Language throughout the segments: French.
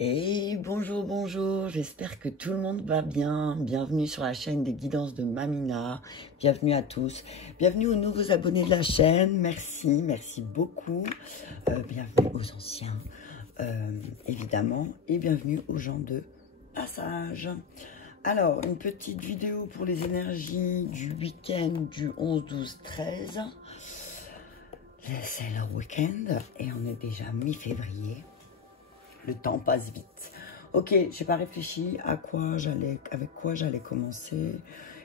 Et bonjour, bonjour, j'espère que tout le monde va bien. Bienvenue sur la chaîne des guidances de Mamina. Bienvenue à tous. Bienvenue aux nouveaux abonnés de la chaîne. Merci, merci beaucoup. Bienvenue aux anciens, évidemment. Et bienvenue aux gens de passage. Alors, une petite vidéo pour les énergies du week-end du 11, 12, 13. C'est leur week-end et on est déjà mi-février. Le temps passe vite. Ok, j'ai pas réfléchi à quoi avec quoi j'allais commencer.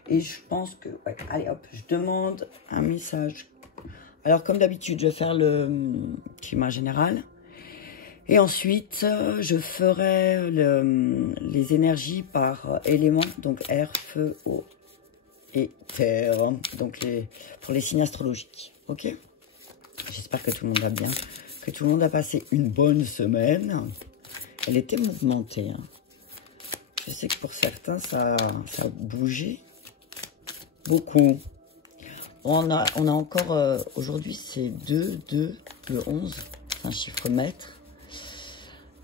Et je pense que, ouais, allez hop, je demande un message. Alors comme d'habitude, je vais faire le climat général. Et ensuite, je ferai les énergies par éléments. Donc air, feu, eau et terre. Donc pour les signes astrologiques. Ok? J'espère que tout le monde va bien. Que tout le monde a passé une bonne semaine. Elle était mouvementée. Hein. Je sais que pour certains, ça a bougé beaucoup. On a encore, aujourd'hui, c'est 2, le 11. C'est un chiffre maître.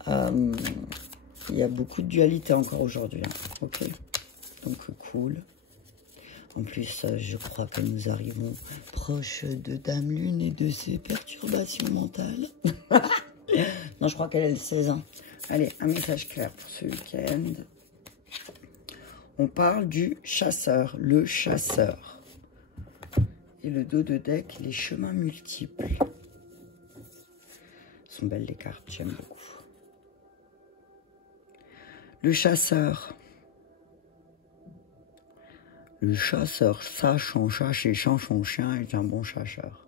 Il y a beaucoup de dualité encore aujourd'hui. Hein. Ok. Donc, cool. En plus, je crois que nous arrivons proche de Dame Lune et de ses perturbations mentales. Non, je crois qu'elle est le 16 ans. Allez, un message clair pour ce week-end. On parle du chasseur, le chasseur. Et le dos de deck, les chemins multiples. Elles sont belles les cartes, j'aime beaucoup. Le chasseur. Le chasseur sache son chasse et chant son chien est un bon chasseur.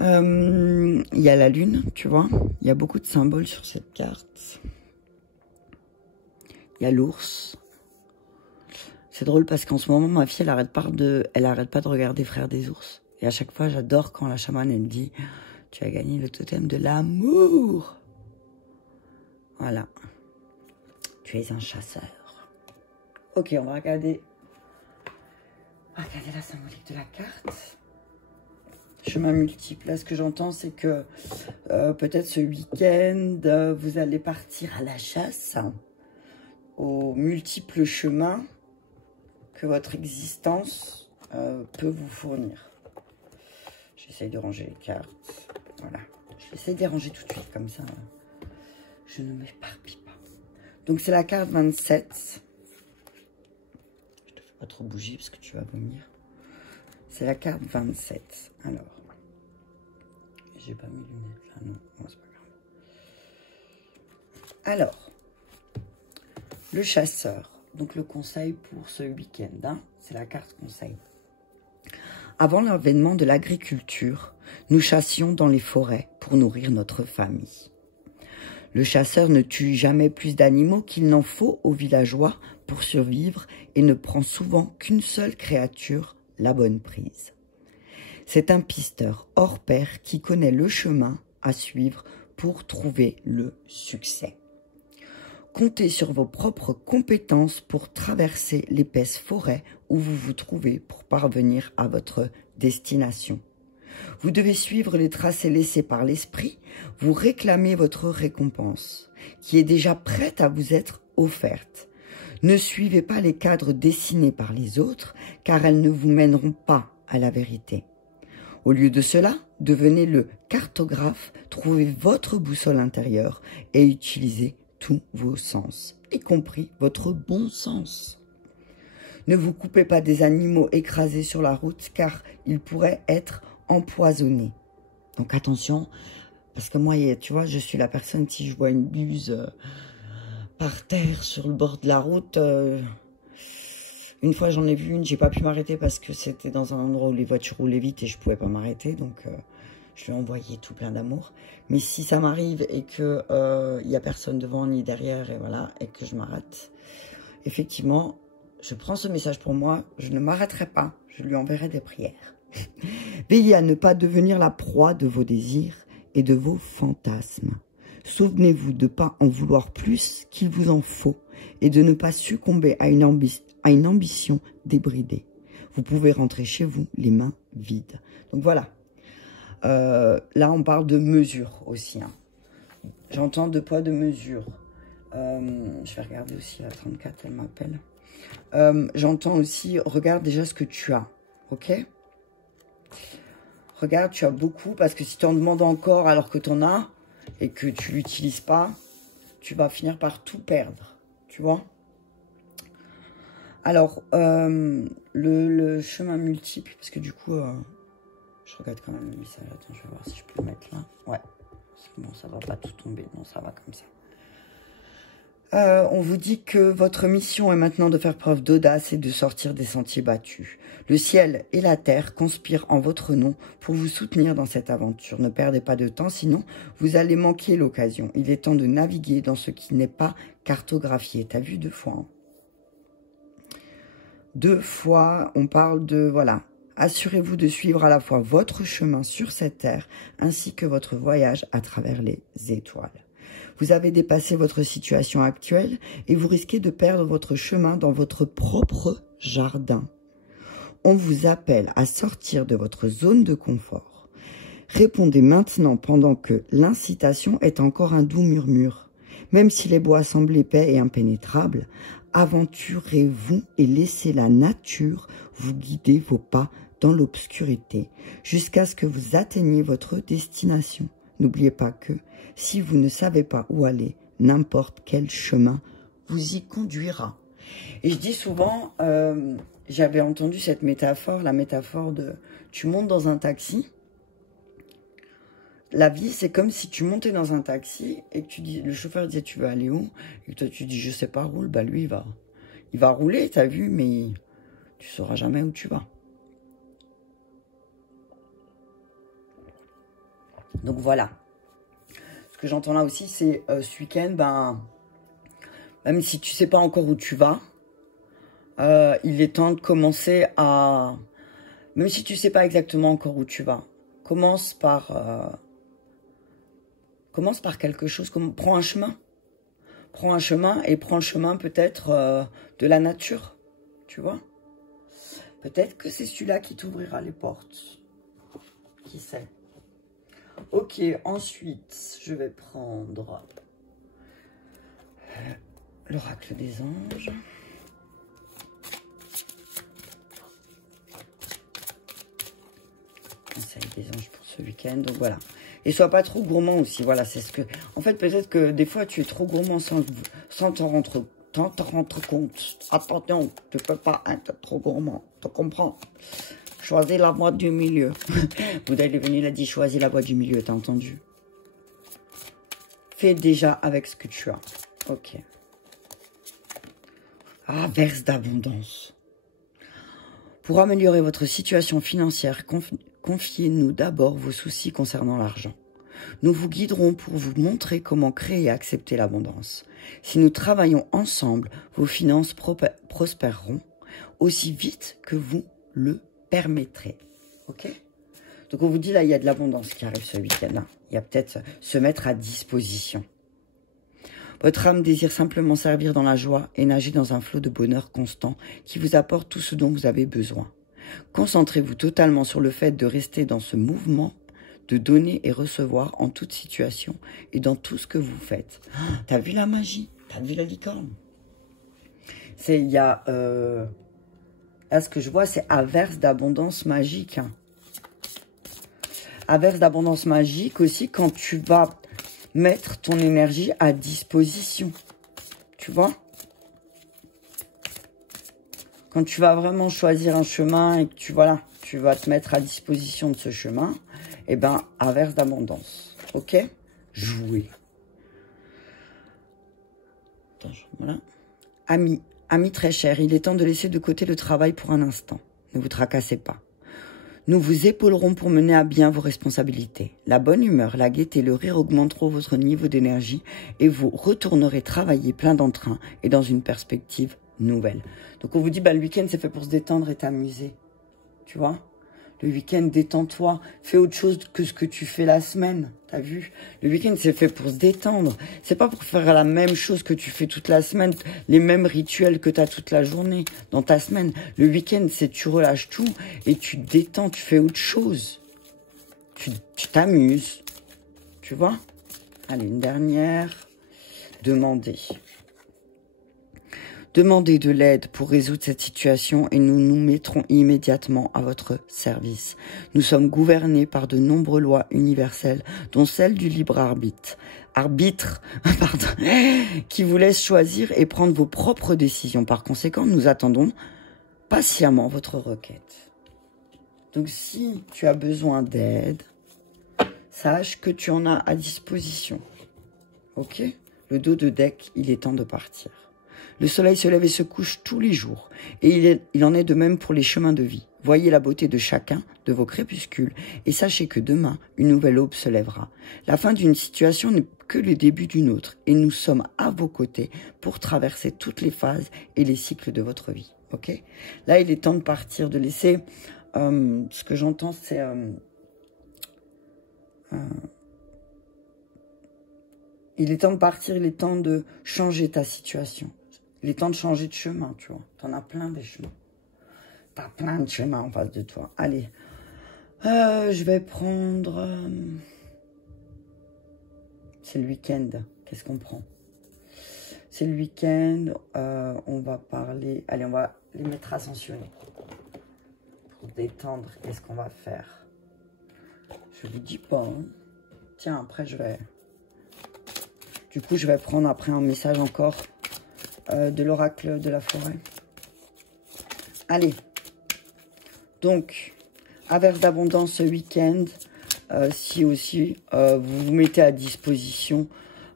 Il y a la lune, tu vois. Il y a beaucoup de symboles sur cette carte. Il y a l'ours. C'est drôle parce qu'en ce moment, ma fille, elle arrête pas de regarder Frères des ours. Et à chaque fois, j'adore quand la chamane, elle dit « Tu as gagné le totem de l'amour ». Voilà. Tu es un chasseur. Ok, on va regarder la symbolique de la carte. Chemin multiple. Là, ce que j'entends, c'est que peut-être ce week-end, vous allez partir à la chasse aux multiples chemins que votre existence peut vous fournir. J'essaye de ranger les cartes. Voilà. Je vais essayer de les ranger tout de suite, comme ça, je ne m'éparpille pas. Donc, c'est la carte 27. Je te fais pas trop bouger parce que tu vas vomir. C'est la carte 27. Alors, j'ai pas mes lunettes là, non, c'est pas grave. Alors, le chasseur. Donc, le conseil pour ce week-end, hein, c'est la carte conseil. Avant l'avènement de l'agriculture, nous chassions dans les forêts pour nourrir notre famille. Le chasseur ne tue jamais plus d'animaux qu'il n'en faut aux villageois pour survivre et ne prend souvent qu'une seule créature, la bonne prise. C'est un pisteur hors pair qui connaît le chemin à suivre pour trouver le succès. Comptez sur vos propres compétences pour traverser l'épaisse forêt où vous vous trouvez pour parvenir à votre destination. Vous devez suivre les tracés laissés par l'esprit, vous réclamez votre récompense, qui est déjà prête à vous être offerte. Ne suivez pas les cadres dessinés par les autres, car elles ne vous mèneront pas à la vérité. Au lieu de cela, devenez le cartographe, trouvez votre boussole intérieure et utilisez tous vos sens, y compris votre bon sens. Ne vous coupez pas des animaux écrasés sur la route, car ils pourraient être empoisonnés. Donc attention, parce que moi, tu vois, je suis la personne, si je vois une buse par terre sur le bord de la route, une fois j'en ai vu une, j'ai pas pu m'arrêter parce que c'était dans un endroit où les voitures roulaient vite et je pouvais pas m'arrêter, donc je lui ai envoyé tout plein d'amour. Mais si ça m'arrive et que y a personne devant ni derrière et voilà, et que je m'arrête, effectivement, je prends ce message pour moi, je ne m'arrêterai pas, je lui enverrai des prières. Veillez à ne pas devenir la proie de vos désirs et de vos fantasmes. Souvenez-vous de ne pas en vouloir plus qu'il vous en faut et de ne pas succomber à une ambition débridée. Vous pouvez rentrer chez vous les mains vides. Donc voilà. Là, on parle de mesure aussi. Hein. J'entends 2 poids, 2 mesures. Je vais regarder aussi la 34, elle m'appelle. J'entends aussi, regarde déjà ce que tu as, ok? Regarde, tu as beaucoup, parce que si tu en demandes encore alors que tu en as, et que tu l'utilises pas, tu vas finir par tout perdre, tu vois? Alors, le chemin multiple, parce que du coup, je regarde quand même le message. Attends, je vais voir si je peux le mettre là. Ouais, bon, ça va pas tout tomber, non, ça va comme ça. On vous dit que votre mission est maintenant de faire preuve d'audace et de sortir des sentiers battus. Le ciel et la terre conspirent en votre nom pour vous soutenir dans cette aventure. Ne perdez pas de temps, sinon vous allez manquer l'occasion. Il est temps de naviguer dans ce qui n'est pas cartographié. T'as vu 2 fois, hein. 2 fois, on parle de, voilà, assurez-vous de suivre à la fois votre chemin sur cette terre ainsi que votre voyage à travers les étoiles. Vous avez dépassé votre situation actuelle et vous risquez de perdre votre chemin dans votre propre jardin. On vous appelle à sortir de votre zone de confort. Répondez maintenant pendant que l'incitation est encore un doux murmure. Même si les bois semblent épais et impénétrables, aventurez-vous et laissez la nature vous guider vos pas dans l'obscurité jusqu'à ce que vous atteigniez votre destination. N'oubliez pas que si vous ne savez pas où aller, n'importe quel chemin vous y conduira. Et je dis souvent, j'avais entendu cette métaphore, la métaphore de tu montes dans un taxi. La vie, c'est comme si tu montais dans un taxi et que tu dis, le chauffeur disait tu veux aller où? Et que toi tu dis je sais pas, roule. Bah lui il va rouler, t'as vu, mais tu sauras jamais où tu vas. Donc voilà. Ce que j'entends là aussi, c'est ce week-end, ben, même si tu sais pas encore où tu vas, il est temps de commencer à... Même si tu sais pas exactement encore où tu vas, commence par quelque chose, prends un chemin. Prends un chemin et prends le chemin peut-être de la nature, tu vois. Peut-être que c'est celui-là qui t'ouvrira les portes. Qui sait? Ok, ensuite, je vais prendre l'oracle des anges. Conseil des anges pour ce week-end, donc voilà. Et sois pas trop gourmand aussi, voilà, c'est ce que... En fait, peut-être que des fois, tu es trop gourmand sans t'en rendre compte. Attention, tu peux pas être trop gourmand, tu comprends? Choisis la voie du milieu. Bouddha est venu, il a dit, choisis la voie du milieu, t'as entendu? Fais déjà avec ce que tu as. Ok. Ah, verse d'abondance. Pour améliorer votre situation financière, confiez-nous d'abord vos soucis concernant l'argent. Nous vous guiderons pour vous montrer comment créer et accepter l'abondance. Si nous travaillons ensemble, vos finances prospéreront aussi vite que vous le permettrez. Ok? Donc on vous dit là, il y a de l'abondance qui arrive ce week-end. Il y a peut-être se mettre à disposition. Votre âme désire simplement servir dans la joie et nager dans un flot de bonheur constant qui vous apporte tout ce dont vous avez besoin. Concentrez-vous totalement sur le fait de rester dans ce mouvement, de donner et recevoir en toute situation et dans tout ce que vous faites. T'as vu la magie? T'as vu la licorne? C'est, il y a... là, ce que je vois, c'est averse d'abondance magique. Averse d'abondance magique aussi quand tu vas mettre ton énergie à disposition. Tu vois? Quand tu vas vraiment choisir un chemin et que tu vas te mettre à disposition de ce chemin, eh ben, averse d'abondance. Ok? Jouer. Attends, voilà. Amis très chers, il est temps de laisser de côté le travail pour un instant. Ne vous tracassez pas. Nous vous épaulerons pour mener à bien vos responsabilités. La bonne humeur, la gaieté, le rire augmenteront votre niveau d'énergie et vous retournerez travailler plein d'entrain et dans une perspective nouvelle. Donc on vous dit, bah, le week-end c'est fait pour se détendre et t'amuser. Tu vois? Le week-end, détends-toi. Fais autre chose que ce que tu fais la semaine. T'as vu? Le week-end, c'est fait pour se détendre. C'est pas pour faire la même chose que tu fais toute la semaine, les mêmes rituels que tu as toute la journée dans ta semaine. Le week-end, c'est tu relâches tout et tu te détends, tu fais autre chose. Tu t'amuses. Tu vois? Allez, une dernière. Demandez. Demandez de l'aide pour résoudre cette situation et nous nous mettrons immédiatement à votre service. Nous sommes gouvernés par de nombreuses lois universelles, dont celle du libre arbitre, qui vous laisse choisir et prendre vos propres décisions. Par conséquent, nous attendons patiemment votre requête. Donc, si tu as besoin d'aide, sache que tu en as à disposition. Ok? Le dos de deck, il est temps de partir. Le soleil se lève et se couche tous les jours. Et il en est de même pour les chemins de vie. Voyez la beauté de chacun de vos crépuscules et sachez que demain, une nouvelle aube se lèvera. La fin d'une situation n'est que le début d'une autre. Et nous sommes à vos côtés pour traverser toutes les phases et les cycles de votre vie. Ok? Là, il est temps de partir, de laisser... ce que j'entends, c'est... il est temps de partir, il est temps de changer ta situation. Il est temps de changer de chemin, tu vois. T'en as plein des chemins. T'as plein de chemins en face de toi. Allez. Je vais prendre... C'est le week-end. Qu'est-ce qu'on prend? C'est le week-end. On va parler... Allez, on va les mettre ascensionnés. Pour détendre, qu'est-ce qu'on va faire? Je vous dis pas. Hein. Tiens, après, je vais... Du coup, je vais prendre après un message encore de l'oracle de la forêt. Allez. Donc, averse d'abondance ce week-end. Si aussi vous vous mettez à disposition,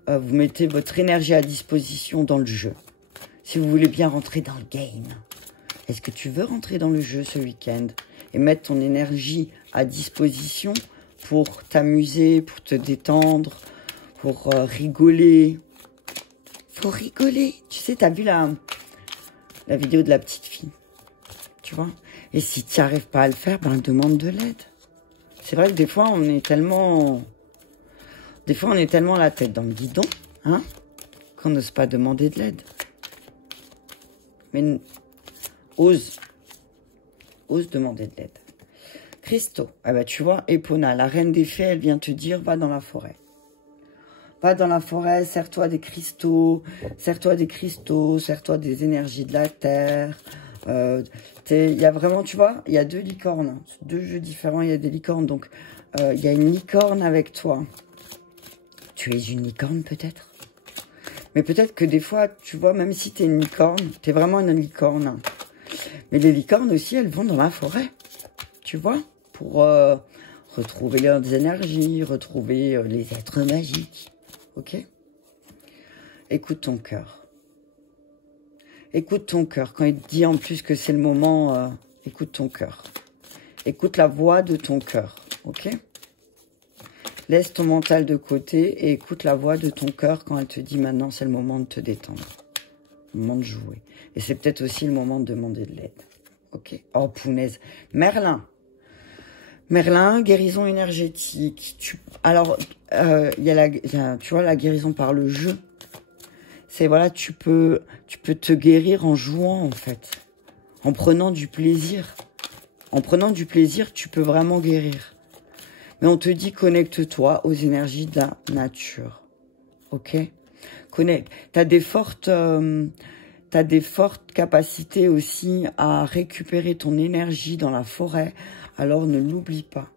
vous mettez votre énergie à disposition dans le jeu. Si vous voulez bien rentrer dans le game. Est-ce que tu veux rentrer dans le jeu ce week-end et mettre ton énergie à disposition pour t'amuser, pour te détendre, pour rigoler? Faut rigoler. Tu sais, t'as vu la vidéo de la petite fille, tu vois? Et si tu n'y arrives pas à le faire, ben demande de l'aide. C'est vrai que des fois, on est tellement... Des fois, on est tellement la tête dans le guidon, hein, qu'on n'ose pas demander de l'aide. Mais ose demander de l'aide. Christo, ah ben, tu vois, Epona, la reine des fées, elle vient te dire, va dans la forêt. Va dans la forêt, serre-toi des cristaux, serre-toi des énergies de la terre. Il y a vraiment, tu vois, il y a deux licornes, deux jeux différents, il y a des licornes. Donc, il y a une licorne avec toi. Tu es une licorne peut-être? Mais peut-être que des fois, tu vois, même si tu es une licorne, tu es vraiment une licorne. Mais les licornes aussi, elles vont dans la forêt, tu vois, pour retrouver leurs énergies, retrouver les êtres magiques. Ok? Écoute ton cœur. Écoute ton cœur. Quand il te dit en plus que c'est le moment, écoute ton cœur. Écoute la voix de ton cœur. Ok? Laisse ton mental de côté et écoute la voix de ton cœur quand elle te dit maintenant c'est le moment de te détendre. Le moment de jouer. Et c'est peut-être aussi le moment de demander de l'aide. Ok? Oh punaise. Merlin. Merlin, guérison énergétique. Alors, tu vois, la guérison par le jeu. C'est, voilà, tu peux te guérir en jouant, en fait. En prenant du plaisir. En prenant du plaisir, tu peux vraiment guérir. Mais on te dit, connecte-toi aux énergies de la nature. Ok? T'as des fortes capacités aussi à récupérer ton énergie dans la forêt. Alors ne l'oublie pas.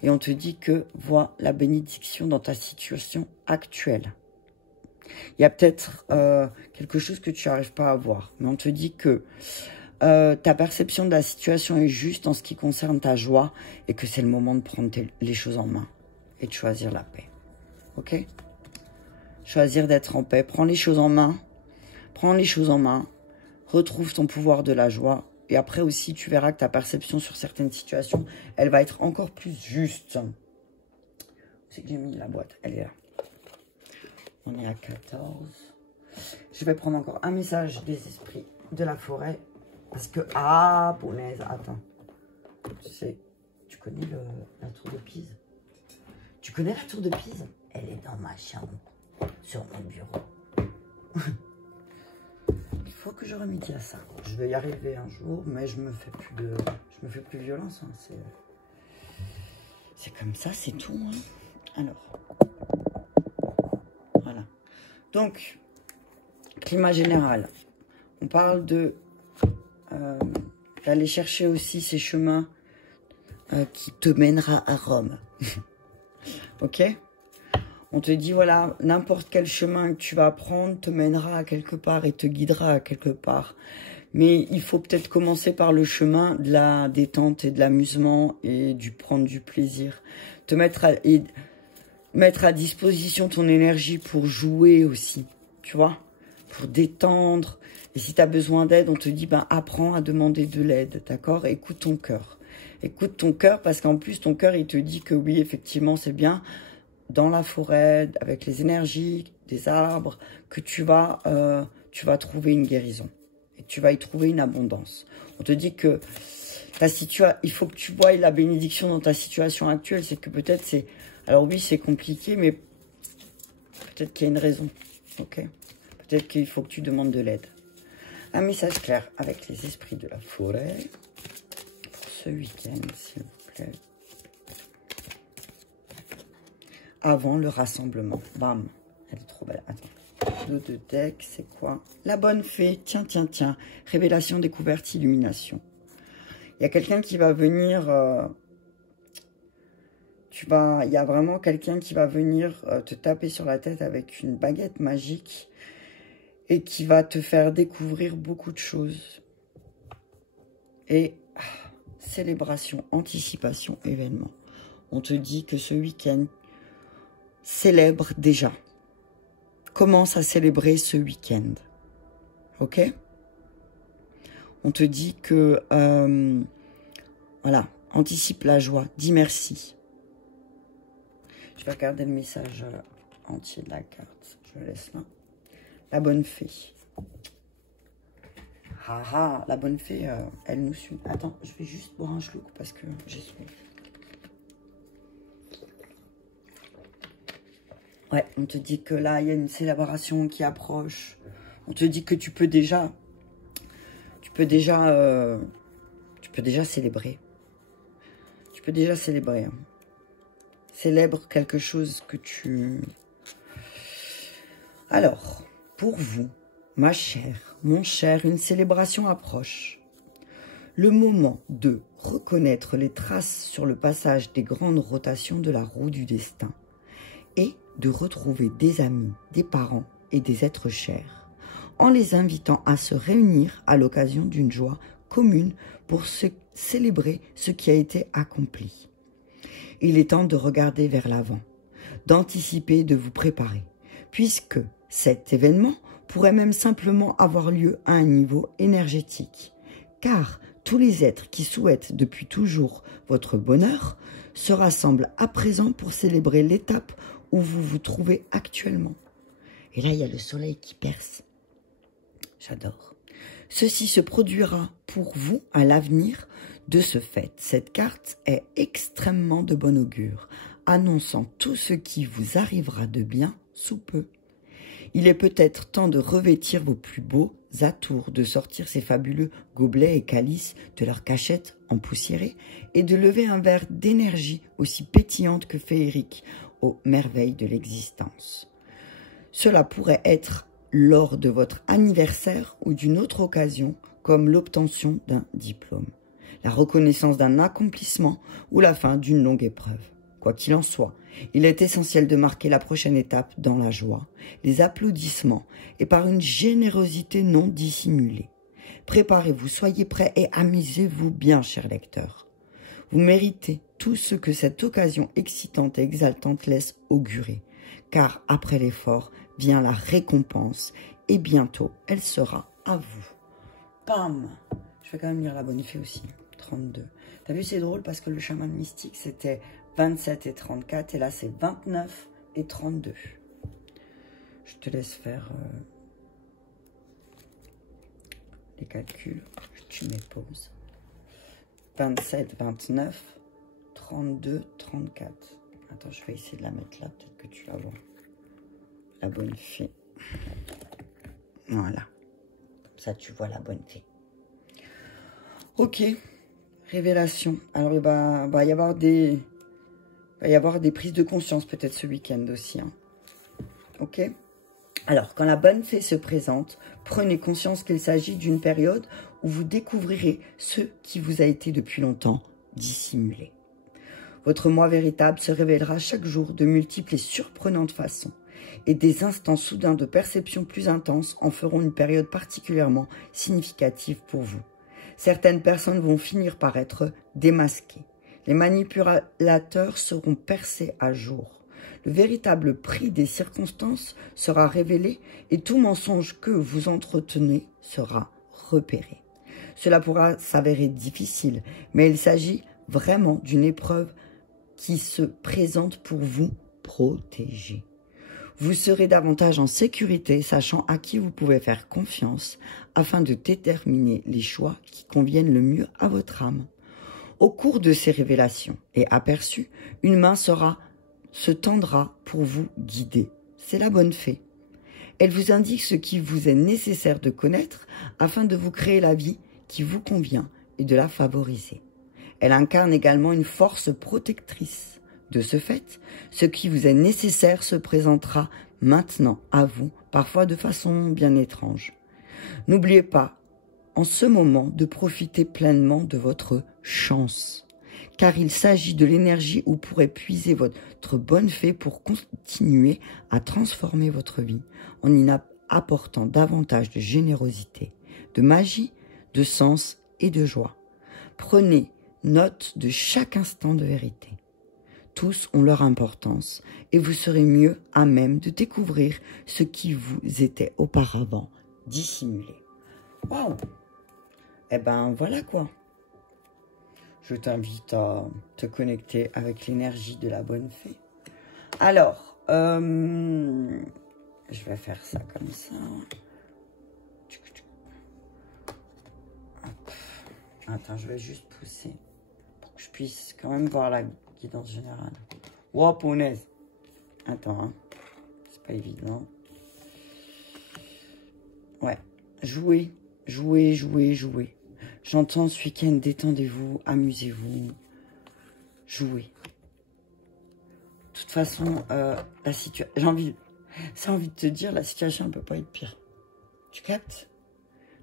Et on te dit que vois la bénédiction dans ta situation actuelle. Il y a peut-être quelque chose que tu n'arrives pas à voir. Mais on te dit que ta perception de la situation est juste en ce qui concerne ta joie. Et que c'est le moment de prendre les choses en main. Et de choisir la paix. Ok? Choisir d'être en paix. Prends les choses en main. Prends les choses en main. Retrouve ton pouvoir de la joie. Et après aussi, tu verras que ta perception sur certaines situations, elle va être encore plus juste. C'est que j'ai mis la boîte, elle est là. On est à 14. Je vais prendre encore un message des esprits de la forêt. Parce que, ah, punaise, attends. Tu sais, tu connais la tour de Pise? Tu connais la tour de Pise? Elle est dans ma chambre, sur mon bureau. Il faut que je remédie à ça. Je vais y arriver un jour, mais je me fais plus violence. Hein. C'est comme ça, c'est tout. Hein. Alors, Donc, climat général. On parle d'aller chercher aussi ces chemins qui te mènera à Rome. Ok? On te dit, voilà, n'importe quel chemin que tu vas prendre te mènera à quelque part et te guidera à quelque part. Mais il faut peut-être commencer par le chemin de la détente et de l'amusement et du prendre du plaisir. Te mettre à disposition ton énergie pour jouer aussi, tu vois, pour détendre. Et si tu as besoin d'aide, on te dit, ben, apprends à demander de l'aide, d'accord? Écoute ton cœur. Écoute ton cœur parce qu'en plus, ton cœur, il te dit que oui, effectivement, c'est bien dans la forêt, avec les énergies des arbres, que tu vas trouver une guérison. Et tu vas y trouver une abondance. On te dit que il faut que tu voies la bénédiction dans ta situation actuelle. C'est que peut-être c'est... Alors oui, c'est compliqué, mais peut-être qu'il y a une raison. Ok? Peut-être qu'il faut que tu demandes de l'aide. Un message clair avec les esprits de la forêt. Pour ce week-end, s'il vous plaît. Avant le rassemblement. Bam. Elle est trop belle. Attends. De deck, c'est quoi? La bonne fée. Tiens, tiens, tiens. Révélation, découverte, illumination. Il y a quelqu'un qui va venir... il y a vraiment quelqu'un qui va venir te taper sur la tête avec une baguette magique et qui va te faire découvrir beaucoup de choses. Et célébration, anticipation, événement. On te dit que ce week-end célèbre déjà. Commence à célébrer ce week-end. Ok? On te dit que, voilà, anticipe la joie, dis merci. Je vais regarder le message entier de la carte. Je le laisse là. La bonne fée. Ah ah, la bonne fée, elle nous suit. Attends, je vais juste boire un schluck parce que j'ai soif. Ouais, on te dit que là, il y a une célébration qui approche. On te dit que tu peux déjà célébrer. Tu peux déjà célébrer. Célèbre quelque chose que tu... Alors, pour vous, ma chère, mon cher, une célébration approche. Le moment de reconnaître les traces sur le passage des grandes rotations de la roue du destin et de retrouver des amis, des parents et des êtres chers, en les invitant à se réunir à l'occasion d'une joie commune pour célébrer ce qui a été accompli. Il est temps de regarder vers l'avant, d'anticiper, de vous préparer, puisque cet événement pourrait même simplement avoir lieu à un niveau énergétique, car tous les êtres qui souhaitent depuis toujours votre bonheur se rassemblent à présent pour célébrer l'étape où vous vous trouvez actuellement. Et là, il y a le soleil qui perce. J'adore. Ceci se produira pour vous à l'avenir. De ce fait, cette carte est extrêmement de bon augure, annonçant tout ce qui vous arrivera de bien sous peu. Il est peut-être temps de revêtir vos plus beaux atours, de sortir ces fabuleux gobelets et calices de leur cachette empoussiérée et de lever un verre d'énergie aussi pétillante que féerique aux merveilles de l'existence. Cela pourrait être lors de votre anniversaire ou d'une autre occasion, comme l'obtention d'un diplôme, la reconnaissance d'un accomplissement ou la fin d'une longue épreuve. Quoi qu'il en soit, il est essentiel de marquer la prochaine étape dans la joie, les applaudissements et par une générosité non dissimulée. Préparez-vous, soyez prêts et amusez-vous bien, chers lecteurs. Vous méritez tout ce que cette occasion excitante et exaltante laisse augurer, car après l'effort vient la récompense et bientôt elle sera à vous. Bam! Je vais quand même lire la bonne fée aussi. 32. T'as vu, c'est drôle parce que le chaman mystique, c'était 27 et 34. Et là, c'est 29 et 32. Je te laisse faire les calculs. Tu mets pause. 27, 29, 32, 34. Attends, je vais essayer de la mettre là. Peut-être que tu la vois. La bonne fée. Voilà. Comme ça, tu vois la bonne fée. Ok. Révélation. Alors, il va y avoir des prises de conscience peut-être ce week-end aussi. Hein. Ok. Alors, quand la bonne fée se présente, prenez conscience qu'il s'agit d'une période où vous découvrirez ce qui vous a été depuis longtemps dissimulé. Votre moi véritable se révélera chaque jour de multiples et surprenantes façons, et des instants soudains de perception plus intenses en feront une période particulièrement significative pour vous. Certaines personnes vont finir par être démasquées. Les manipulateurs seront percés à jour. Le véritable prix des circonstances sera révélé et tout mensonge que vous entretenez sera repéré. Cela pourra s'avérer difficile, mais il s'agit vraiment d'une épreuve qui se présente pour vous protéger. Vous serez davantage en sécurité, sachant à qui vous pouvez faire confiance afin de déterminer les choix qui conviennent le mieux à votre âme. Au cours de ces révélations et aperçus, une main se tendra pour vous guider. C'est la bonne fée. Elle vous indique ce qui vous est nécessaire de connaître afin de vous créer la vie qui vous convient et de la favoriser. Elle incarne également une force protectrice. De ce fait, ce qui vous est nécessaire se présentera maintenant à vous, parfois de façon bien étrange. N'oubliez pas, en ce moment, de profiter pleinement de votre chance, car il s'agit de l'énergie où pourrait puiser votre bonne fée pour continuer à transformer votre vie en y apportant davantage de générosité, de magie, de sens et de joie. Prenez note de chaque instant de vérité. Tous ont leur importance et vous serez mieux à même de découvrir ce qui vous était auparavant dissimulé. Waouh! Eh ben voilà quoi. Je t'invite à te connecter avec l'énergie de la bonne fée. Alors, je vais faire ça comme ça. Hop. Attends, je vais juste pousser pour que je puisse quand même voir la guidance générale. Wow, punaise. Attends, hein. C'est pas évident. Ouais, jouez, jouez, jouez, jouez. J'entends ce week-end, détendez-vous, amusez-vous, jouez. De toute façon, la situation, j'ai envie de te dire, la situation ne peut pas être pire. Tu captes?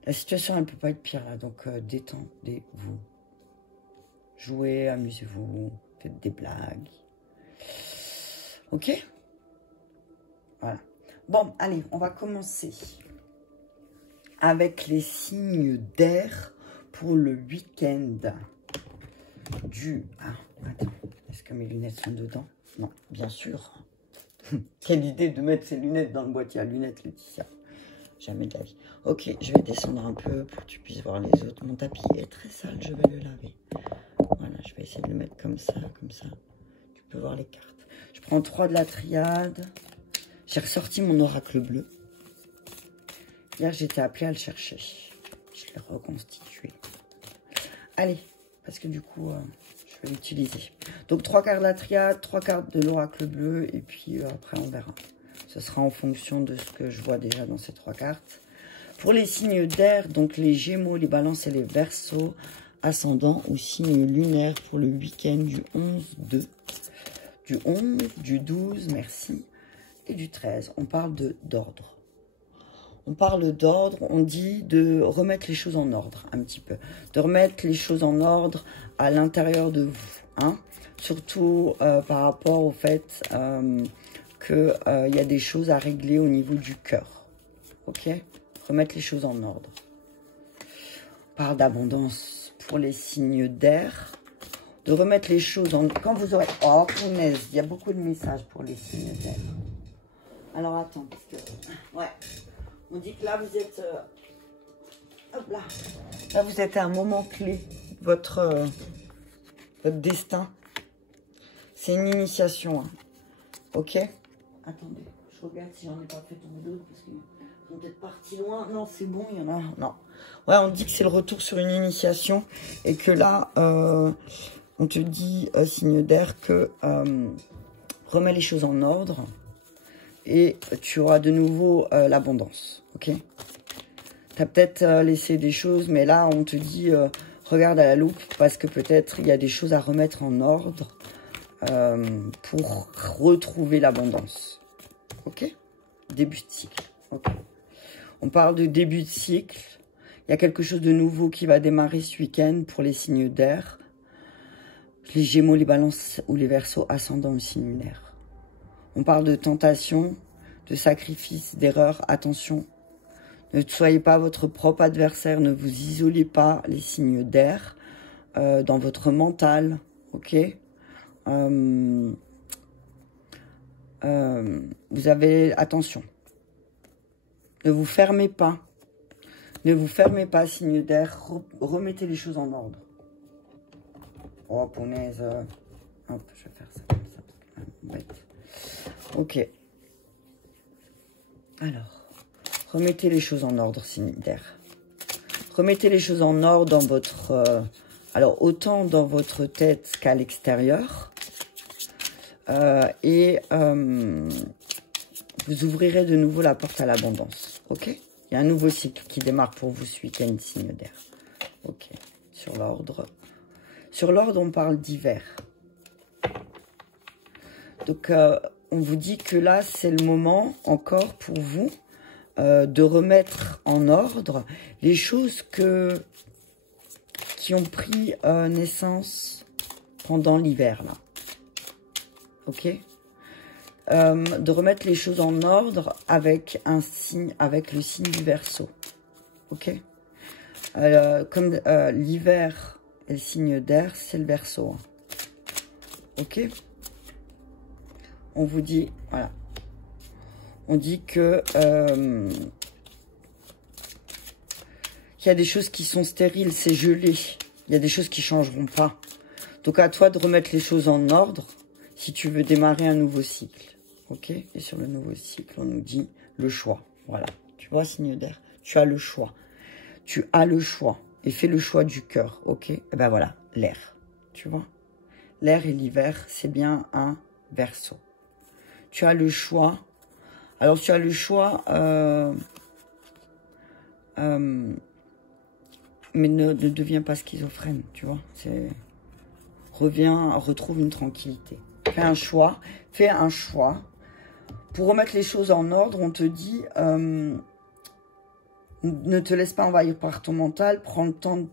La situation, elle ne peut pas être pire là, donc détendez-vous. Jouez, amusez-vous, faites des blagues. Ok? Voilà. Bon, allez, on va commencer avec les signes d'air pour le week-end du... Ah, attends, est-ce que mes lunettes sont dedans? Non, bien sûr. Quelle idée de mettre ses lunettes dans le boîtier à lunettes, Laetitia. Jamais de la vie. Ok, je vais descendre un peu pour que tu puisses voir les autres. Mon tapis est très sale, je vais le laver. Voilà, je vais essayer de le mettre comme ça, comme ça. Tu peux voir les cartes. Je prends 3 de la triade. J'ai ressorti mon oracle bleu. Hier, j'étais appelée à le chercher. Je l'ai reconstitué. Allez, parce que du coup, je vais l'utiliser. Donc, 3 cartes de la triade, 3 cartes de l'oracle bleu. Et puis, après, on verra. Ce sera en fonction de ce que je vois déjà dans ces 3 cartes. Pour les signes d'air, donc les Gémeaux, les Balances et les Verseaux, ascendant ou signe lunaire pour le week-end du 11-2. Du 11, du 12, merci, et du 13. On parle d'ordre. On parle d'ordre, on dit de remettre les choses en ordre un petit peu. De remettre les choses en ordre à l'intérieur de vous. Hein. Surtout par rapport au fait qu'il y a des choses à régler au niveau du cœur. Ok? Remettre les choses en ordre. On parle d'abondance pour les signes d'air. De remettre les choses en... Quand vous aurez... Oh, punaise, il y a beaucoup de messages pour les signes d'air. Alors, attends, parce que... Ouais. On dit que là, vous êtes... Hop là. Là, vous êtes à un moment clé. Votre destin. C'est une initiation. Hein. Ok? Attendez, je regarde si j'en ai pas fait tomber d'autres, parce qu'ils sont peut-être partis loin. Non, c'est bon, il y en a... Non. Ouais, on dit que c'est le retour sur une initiation. Et que là... on te dit, signe d'air, que remets les choses en ordre et tu auras de nouveau l'abondance. Ok? Tu as peut-être laissé des choses, mais là, on te dit, regarde à la loupe parce que peut-être il y a des choses à remettre en ordre pour retrouver l'abondance. Ok? Début de cycle. Ok. On parle de début de cycle. Il y a quelque chose de nouveau qui va démarrer ce week-end pour les signes d'air. Les Gémeaux, les Balances ou les Verseaux ascendant le signe lunaire. On parle de tentation, de sacrifice, d'erreur. Attention, ne soyez pas votre propre adversaire, ne vous isolez pas, les signes d'air, dans votre mental, ok. Vous avez, attention, ne vous fermez pas. Ne vous fermez pas, signe d'air, remettez les choses en ordre. Oh, punaise. Hop, je vais faire ça comme ça, parce que c'est bête. Ok. Alors, remettez les choses en ordre, signe d'air. Remettez les choses en ordre dans votre... alors, autant dans votre tête qu'à l'extérieur. Vous ouvrirez de nouveau la porte à l'abondance. Ok? Il y a un nouveau cycle qui démarre pour vous ce week-end, signe d'air. Ok. Sur l'ordre. Sur l'ordre, on parle d'hiver. Donc, on vous dit que là, c'est le moment encore pour vous de remettre en ordre les choses qui ont pris naissance pendant l'hiver, là. Ok? De remettre les choses en ordre avec un signe, avec le signe du Verseau. Ok? Comme l'hiver et le signe d'air, c'est le Verseau. Hein. Ok? On vous dit, voilà. On dit que qu'il y a des choses qui sont stériles, c'est gelé. Il y a des choses qui ne changeront pas. Donc à toi de remettre les choses en ordre si tu veux démarrer un nouveau cycle. Ok? Et sur le nouveau cycle, on nous dit le choix. Voilà. Tu vois, signe d'air, tu as le choix. Tu as le choix. Et fais le choix du cœur. Ok? Et ben voilà, l'air. Tu vois? L'air et l'hiver, c'est bien un Verseau. Tu as le choix. Alors, tu as le choix, mais ne deviens pas schizophrène, tu vois. Reviens, retrouve une tranquillité. Fais un choix. Fais un choix. Pour remettre les choses en ordre, on te dit, ne te laisse pas envahir par ton mental. Prends le temps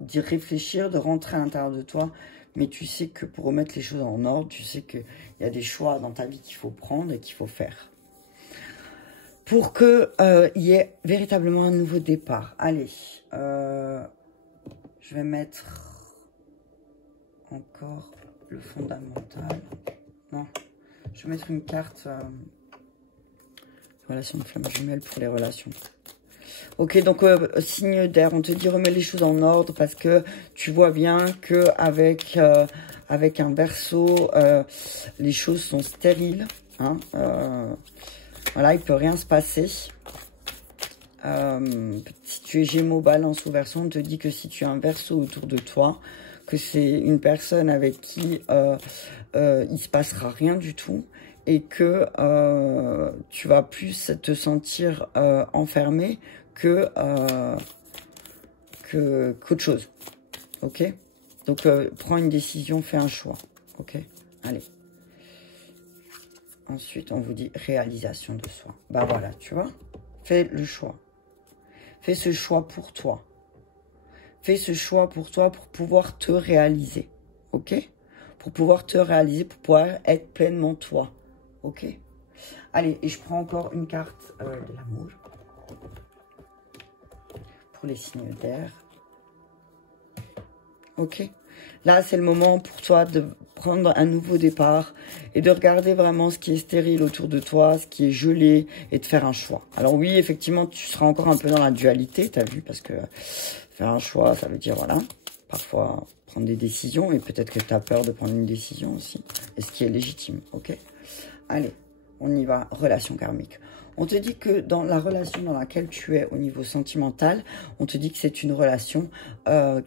d'y réfléchir, de rentrer à l'intérieur de toi. Mais tu sais que pour remettre les choses en ordre, tu sais qu'il y a des choix dans ta vie qu'il faut prendre et qu'il faut faire. Pour qu'il y ait véritablement un nouveau départ. Allez, je vais mettre encore le fondamental. Non, je vais mettre une carte relation de flamme jumelle pour les relations. Ok, donc signe d'air, on te dit remets les choses en ordre parce que tu vois bien que avec un Verseau, les choses sont stériles. Hein, voilà, il peut rien se passer. Si tu es Gémeaux, Balance ou Verseau, on te dit que si tu as un Verseau autour de toi, que c'est une personne avec qui il se passera rien du tout et que tu vas plus te sentir enfermé qu'autre chose. Ok? Donc, prends une décision, fais un choix. Ok? Allez. Ensuite, on vous dit réalisation de soi. Bah voilà, tu vois? Fais le choix. Fais ce choix pour toi. Fais ce choix pour toi pour pouvoir te réaliser. Ok? Pour pouvoir te réaliser, pour pouvoir être pleinement toi. Ok? Allez, et je prends encore une carte de l'amour. Pour les signes d'air. Ok? Là, c'est le moment pour toi de prendre un nouveau départ et de regarder vraiment ce qui est stérile autour de toi, ce qui est gelé et de faire un choix. Alors oui, effectivement, tu seras encore un peu dans la dualité, tu as vu, parce que faire un choix, ça veut dire, voilà, parfois prendre des décisions et peut-être que tu as peur de prendre une décision aussi, et ce qui est légitime, ok? Allez, on y va, relation karmique. On te dit que dans la relation dans laquelle tu es au niveau sentimental, on te dit que c'est une relation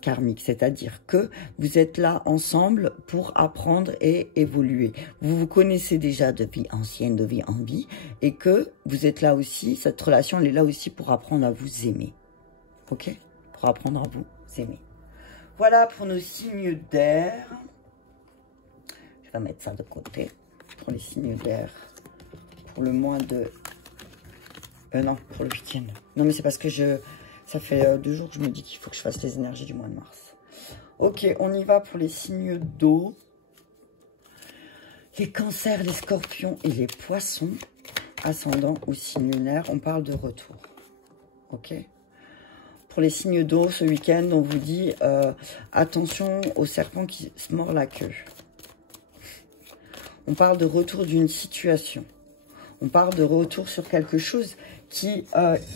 karmique. C'est-à-dire que vous êtes là ensemble pour apprendre et évoluer. Vous vous connaissez déjà de vie ancienne, de vie en vie. Et que vous êtes là aussi, cette relation, elle est là aussi pour apprendre à vous aimer. Ok? Pour apprendre à vous aimer. Voilà pour nos signes d'air. Je vais mettre ça de côté. Pour les signes d'air. Pour le mois de Non, pour le week-end. Non, mais c'est parce que ça fait 2 jours que je me dis qu'il faut que je fasse les énergies du mois de mars. Ok, on y va pour les signes d'eau. Les cancers, les scorpions et les poissons, ascendant ou signe lunaire, on parle de retour. Ok. Pour les signes d'eau, ce week-end, on vous dit attention au serpent qui se mord la queue. On parle de retour d'une situation. On parle de retour sur quelque chose qui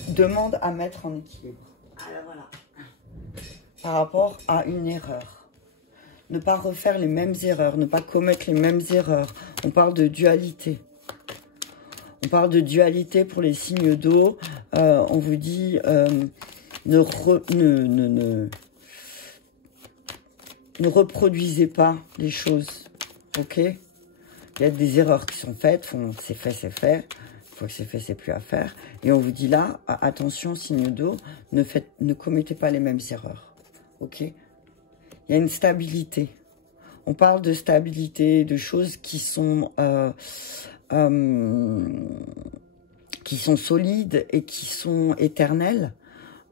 demande à mettre en équilibre. Alors voilà. Par rapport à une erreur. Ne pas refaire les mêmes erreurs, ne pas commettre les mêmes erreurs. On parle de dualité. On parle de dualité pour les signes d'eau. On vous dit ne reproduisez pas les choses. Ok? Il y a des erreurs qui sont faites. C'est fait, c'est fait. Une fois que c'est fait, c'est plus à faire. Et on vous dit là, attention, signe d'eau, ne commettez pas les mêmes erreurs. Ok? Il y a une stabilité. On parle de stabilité, de choses qui sont solides et qui sont éternelles.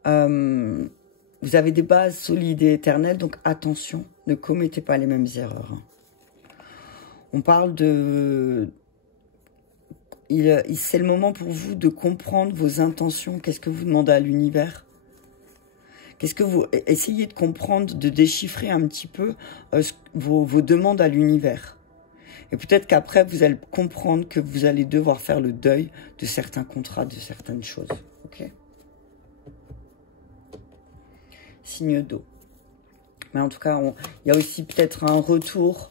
Vous avez des bases solides et éternelles, donc attention, ne commettez pas les mêmes erreurs. On parle de... C'est le moment pour vous de comprendre vos intentions. Qu'est-ce que vous demandez à l'univers? Qu'est-ce que vous... Essayez de comprendre, de déchiffrer un petit peu vos demandes à l'univers. Et peut-être qu'après, vous allez comprendre que vous allez devoir faire le deuil de certains contrats, de certaines choses. Ok? Signe d'eau. Mais en tout cas, il y a aussi peut-être un retour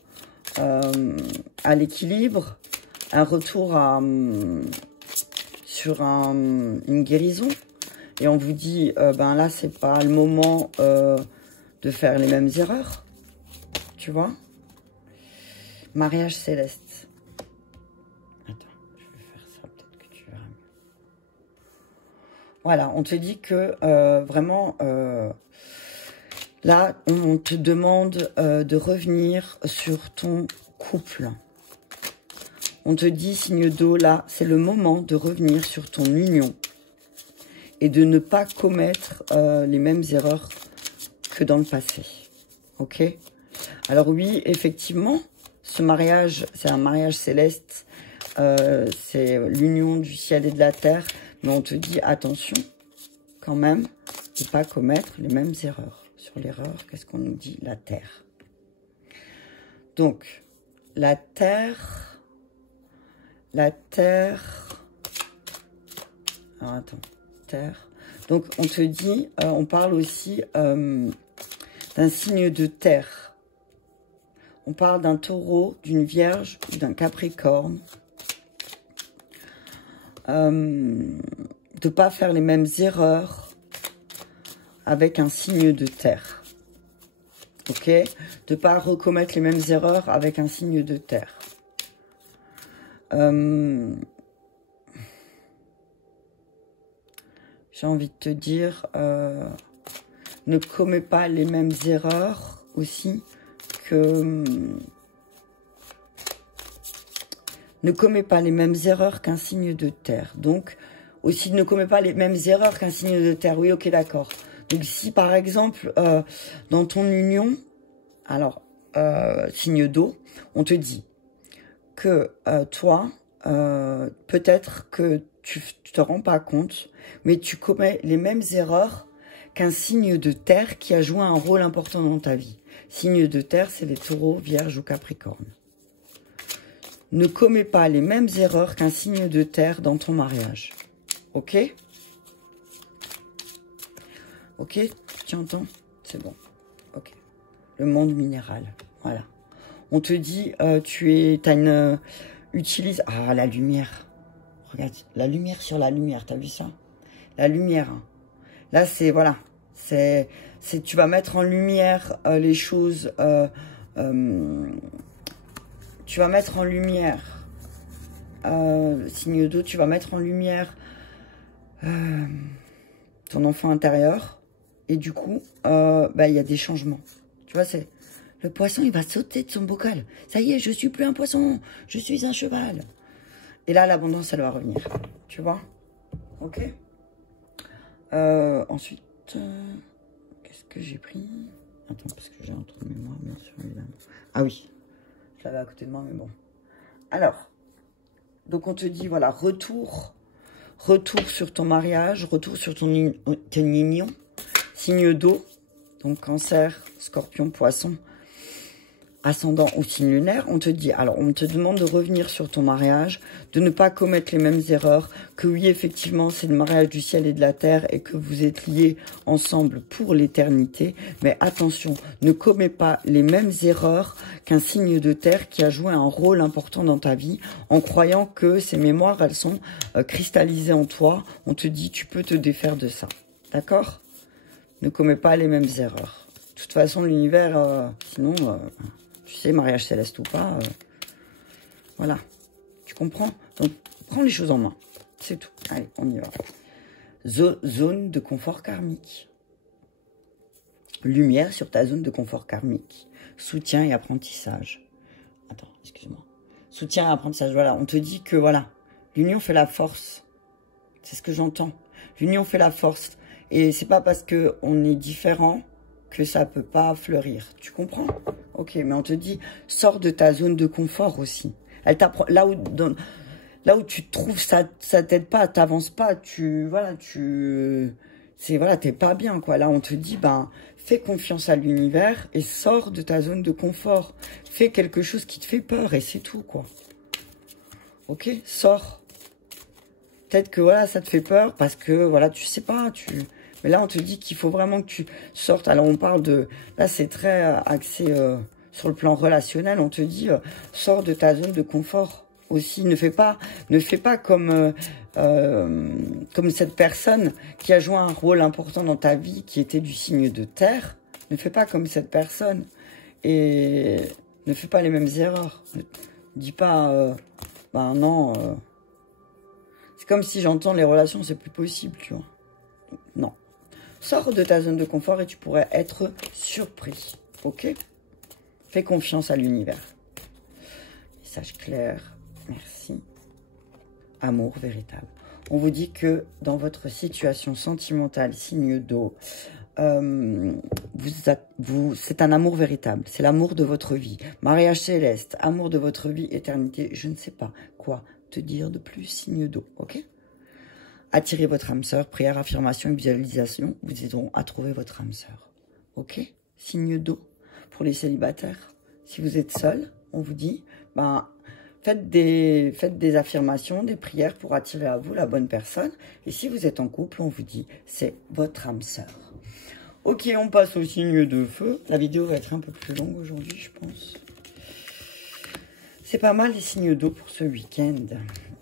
à l'équilibre, un retour sur une guérison. Et on vous dit, ben là, c'est pas le moment de faire les mêmes erreurs. Tu vois? Mariage céleste. Attends, je vais faire ça, peut-être que tu verras mieux. Voilà, on te dit que vraiment, là, on te demande de revenir sur ton couple. On te dit, signe d'eau, là, c'est le moment de revenir sur ton union. Et de ne pas commettre les mêmes erreurs que dans le passé. Ok? Alors oui, effectivement, ce mariage, c'est un mariage céleste. C'est l'union du ciel et de la terre. Mais on te dit, attention, quand même, de ne pas commettre les mêmes erreurs. Sur l'erreur, qu'est-ce qu'on nous dit? La terre. Donc, la terre... Alors, attends. Donc, on te dit, on parle aussi d'un signe de terre. On parle d'un taureau, d'une vierge, d'un capricorne. De ne pas faire les mêmes erreurs avec un signe de terre. Ok? De ne pas recommettre les mêmes erreurs avec un signe de terre. J'ai envie de te dire, ne commets pas les mêmes erreurs aussi que... ne commets pas les mêmes erreurs qu'un signe de terre. Donc, aussi, ne commets pas les mêmes erreurs qu'un signe de terre. Oui, ok, d'accord. Donc, si par exemple, dans ton union, alors, signe d'eau, on te dit que toi, peut-être que tu te rends pas compte, mais tu commets les mêmes erreurs qu'un signe de terre qui a joué un rôle important dans ta vie. Signe de terre, c'est les taureaux, vierges ou capricornes. Ne commets pas les mêmes erreurs qu'un signe de terre dans ton mariage. Ok? Ok? Tu entends? C'est bon. Ok. Le monde minéral. Voilà. On te dit, utilise... Ah, la lumière. Regarde, la lumière sur la lumière, t'as vu ça? La lumière. Là, c'est, voilà. Tu vas mettre en lumière les choses... tu vas mettre en lumière... signe d'eau, tu vas mettre en lumière ton enfant intérieur. Et du coup, il y a des changements. Tu vois, c'est... Le poisson, il va sauter de son bocal. Ça y est, je suis plus un poisson, je suis un cheval. Et là, l'abondance, elle va revenir. Tu vois? Ok. Ensuite, qu'est-ce que j'ai pris? Attends, parce que j'ai un trou de mémoire, bien sûr, évidemment. Ah oui, je l'avais à côté de moi, mais bon. Alors, donc on te dit, voilà, retour sur ton mariage, retour sur ton union, signe d'eau, donc cancer, scorpion, poisson, ascendant ou signe lunaire. On te dit, alors on te demande de revenir sur ton mariage, de ne pas commettre les mêmes erreurs, que oui, effectivement, c'est le mariage du ciel et de la terre et que vous êtes liés ensemble pour l'éternité. Mais attention, ne commets pas les mêmes erreurs qu'un signe de terre qui a joué un rôle important dans ta vie en croyant que ces mémoires, elles sont cristallisées en toi. On te dit, tu peux te défaire de ça. D'accord? Ne commets pas les mêmes erreurs. De toute façon, l'univers, sinon... tu sais, mariage céleste ou pas, voilà, tu comprends? Donc, prends les choses en main, c'est tout. Allez, on y va. Zone de confort karmique. Lumière sur ta zone de confort karmique. Soutien et apprentissage. Attends, excuse-moi. Soutien et apprentissage, voilà, on te dit que, voilà, l'union fait la force. C'est ce que j'entends. L'union fait la force. Et c'est pas parce qu'on est différent que ça peut pas fleurir. Tu comprends? Ok, mais on te dit, sors de ta zone de confort aussi. Elle t'apprend là où tu te trouves, ça t'aide pas, t'avances pas, voilà, t'es pas bien, quoi. Là, on te dit, ben, fais confiance à l'univers et sors de ta zone de confort. Fais quelque chose qui te fait peur et c'est tout, quoi. Ok, sors. Peut-être que, voilà, ça te fait peur parce que, voilà, tu sais pas, mais là, on te dit qu'il faut vraiment que tu sortes. Alors, on parle de... Là, c'est très axé sur le plan relationnel. On te dit, sors de ta zone de confort aussi. Ne fais pas comme cette personne qui a joué un rôle important dans ta vie, qui était du signe de terre. Ne fais pas comme cette personne. Et ne fais pas les mêmes erreurs. Ne dis pas, ben non... c'est comme si j'entends les relations, c'est plus possible, tu vois. Non. Sors de ta zone de confort et tu pourrais être surpris. Ok? Fais confiance à l'univers. Message clair. Merci. Amour véritable. On vous dit que dans votre situation sentimentale, signe d'eau, c'est un amour véritable. C'est l'amour de votre vie. Mariage céleste, amour de votre vie, éternité. Je ne sais pas quoi te dire de plus, signe d'eau. Ok? Attirez votre âme sœur, prière, affirmation et visualisation vous aideront à trouver votre âme sœur. Ok? Signe d'eau pour les célibataires. Si vous êtes seul, on vous dit, ben, faites des affirmations, des prières pour attirer à vous la bonne personne. Et si vous êtes en couple, on vous dit, c'est votre âme sœur. Ok, on passe au signe de feu. La vidéo va être un peu plus longue aujourd'hui, je pense. C'est pas mal les signes d'eau pour ce week-end.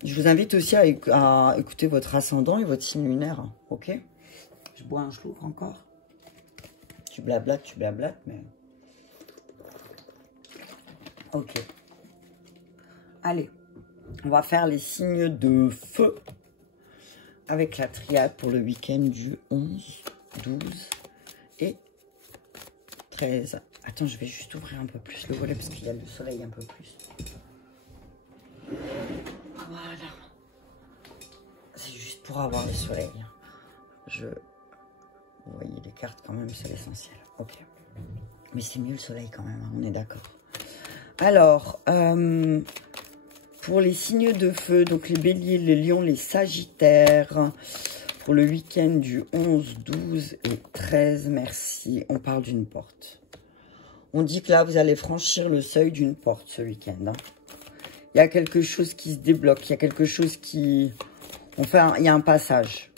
Je vous invite aussi à écouter votre ascendant et votre signe lunaire. Ok? Je bois un chlour encore. Tu blablates, mais... Ok. Allez, on va faire les signes de feu avec la triade pour le week-end du 11, 12 et 13. Attends, je vais juste ouvrir un peu plus le volet parce qu'il y a le soleil un peu plus. Voilà. C'est juste pour avoir le soleil. Vous voyez les cartes quand même, c'est l'essentiel. Ok. Mais c'est mieux le soleil quand même, hein, on est d'accord. Alors, pour les signes de feu, donc les béliers, les lions, les sagittaires, pour le week-end du 11, 12 et 13, merci. On parle d'une porte. On dit que là, vous allez franchir le seuil d'une porte ce week-end. Hein. Il y a quelque chose qui se débloque, il y a quelque chose qui... Enfin, il y a un passage.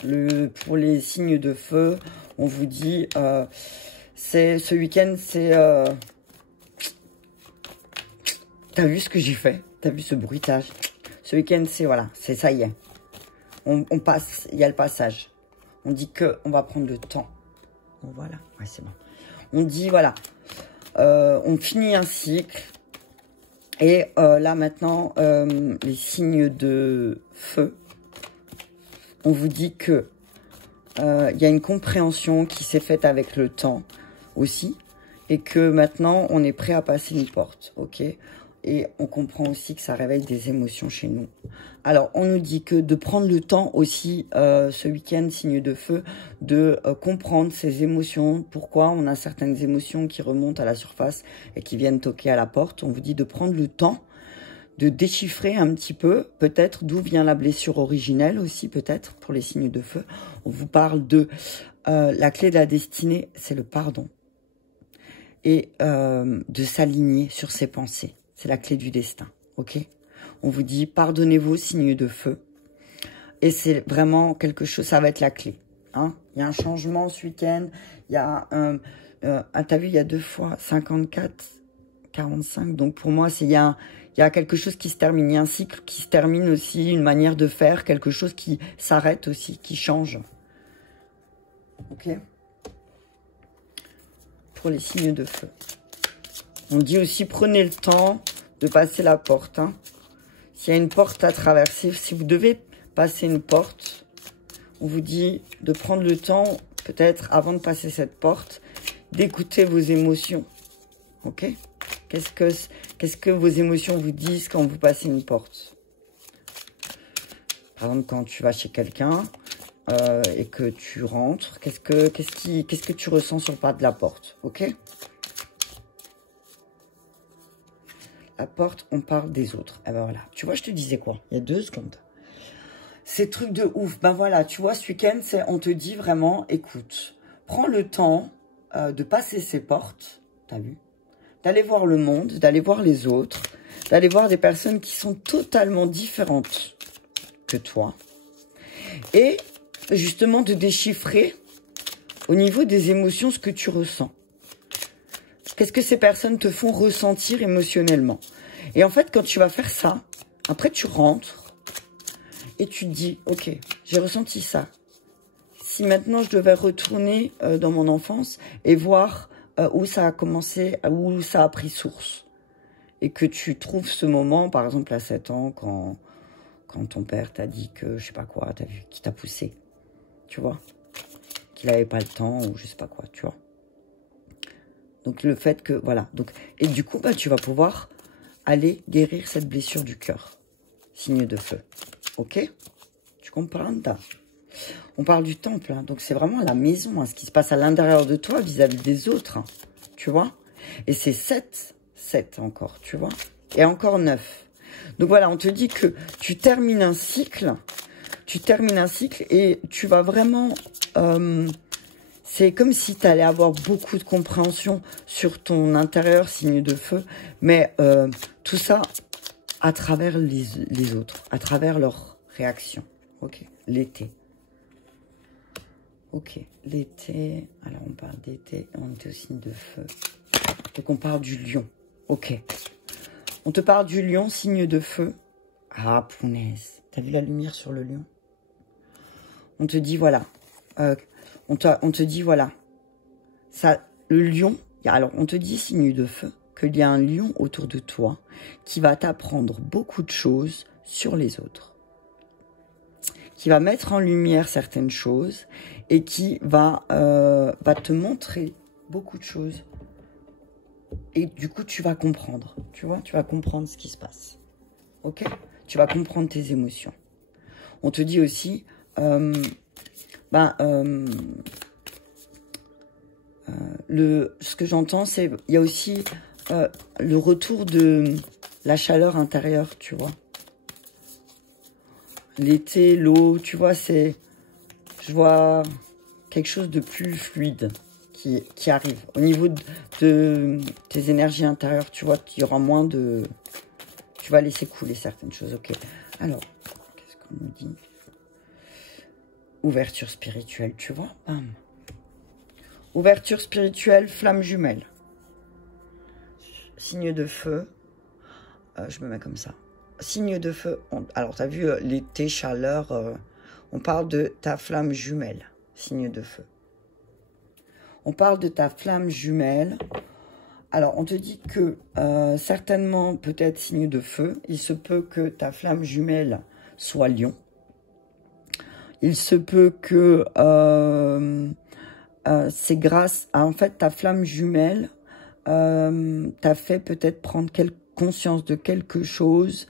Pour les signes de feu, on vous dit, ce week-end, c'est... T'as vu ce que j'ai fait? T'as vu ce bruitage? Ce week-end, c'est voilà, c'est ça y est. On passe, il y a le passage. On dit que on va prendre le temps. Bon, voilà, ouais, c'est bon. On dit, voilà, on finit un cycle. Et là, maintenant, les signes de feu, on vous dit que il y a une compréhension qui s'est faite avec le temps aussi. Et que maintenant, on est prêt à passer une porte, ok? Et on comprend aussi que ça réveille des émotions chez nous. Alors, on nous dit que de prendre le temps aussi, ce week-end, signe de feu, de comprendre ces émotions, pourquoi on a certaines émotions qui remontent à la surface et qui viennent toquer à la porte. On vous dit de prendre le temps de déchiffrer un petit peu, peut-être d'où vient la blessure originelle aussi, peut-être, pour les signes de feu. On vous parle de la clé de la destinée, c'est le pardon. Et de s'aligner sur ses pensées. C'est la clé du destin, ok? On vous dit, pardonnez-vous, signe de feu. Et c'est vraiment quelque chose, ça va être la clé. Hein? Il y a un changement ce week-end. Il y a t'as vu, il y a 2 fois 54, 45. Donc pour moi, il y a quelque chose qui se termine. Il y a un cycle qui se termine aussi, une manière de faire, quelque chose qui s'arrête aussi, qui change. Ok? Pour les signes de feu. On dit aussi, prenez le temps de passer la porte. Hein. S'il y a une porte à traverser, si vous devez passer une porte, on vous dit de prendre le temps, peut-être avant de passer cette porte, d'écouter vos émotions. Ok? Qu'est-ce que vos émotions vous disent quand vous passez une porte? Par exemple, quand tu vas chez quelqu'un et que tu rentres, qu'est-ce que tu ressens sur le pas de la porte? Ok? La porte, on parle des autres. Eh ben voilà. Tu vois, je te disais quoi? Il y a 2 secondes. Ces trucs de ouf. Ben voilà, tu vois, ce week-end, on te dit vraiment, écoute, prends le temps de passer ces portes. T'as vu? D'aller voir le monde, d'aller voir les autres, d'aller voir des personnes qui sont totalement différentes que toi. Et justement, de déchiffrer au niveau des émotions ce que tu ressens. Qu'est-ce que ces personnes te font ressentir émotionnellement? Et en fait, quand tu vas faire ça, après tu rentres et tu te dis, ok, j'ai ressenti ça. Si maintenant je devais retourner dans mon enfance et voir où ça a commencé, où ça a pris source. Et que tu trouves ce moment, par exemple à 7 ans, quand ton père t'a dit que, je sais pas quoi, t'as vu, qui t'a poussé. Tu vois? Qu'il n'avait pas le temps ou je sais pas quoi, tu vois? Donc le fait que, voilà. Donc, et du coup, bah, tu vas pouvoir aller guérir cette blessure du cœur. Signe de feu. Ok? Tu comprends là? On parle du temple, hein, donc c'est vraiment la maison, hein, ce qui se passe à l'intérieur de toi vis-à-vis des autres. Hein, tu vois? Et c'est 7 encore, tu vois? Et encore 9. Donc voilà, on te dit que tu termines un cycle. Tu termines un cycle et tu vas vraiment... c'est comme si tu allais avoir beaucoup de compréhension sur ton intérieur, signe de feu. Mais tout ça à travers les autres, à travers leurs réactions. Ok, l'été. Ok, l'été. Alors, on parle d'été. On était au signe de feu. Donc, on parle du lion. Ok. On te parle du lion, signe de feu. Ah, punaise. T'as vu la lumière sur le lion? On te dit, voilà. On te dit, voilà. Ça, le lion. Alors, on te dit, signe de feu, qu'il y a un lion autour de toi qui va t'apprendre beaucoup de choses sur les autres. Qui va mettre en lumière certaines choses et qui va te montrer beaucoup de choses. Et du coup, tu vas comprendre. Tu vois, tu vas comprendre ce qui se passe. Ok? Tu vas comprendre tes émotions. On te dit aussi, ce que j'entends, c'est, il y a aussi le retour de la chaleur intérieure, tu vois. L'été, l'eau, tu vois, je vois quelque chose de plus fluide qui arrive. Au niveau de tes énergies intérieures, tu vois, il y aura moins de... Tu vas laisser couler certaines choses, ok. Alors, qu'est-ce qu'on nous dit? Ouverture spirituelle, tu vois, bam. Ouverture spirituelle, flamme jumelle. Signe de feu. Je me mets comme ça. Signe de feu. Alors, tu as vu l'été, chaleur. On parle de ta flamme jumelle. Signe de feu. On parle de ta flamme jumelle. Alors, on te dit que certainement, peut-être signe de feu. Il se peut que ta flamme jumelle soit lion. Il se peut que c'est grâce à, en fait, ta flamme jumelle t'a fait peut-être prendre conscience de quelque chose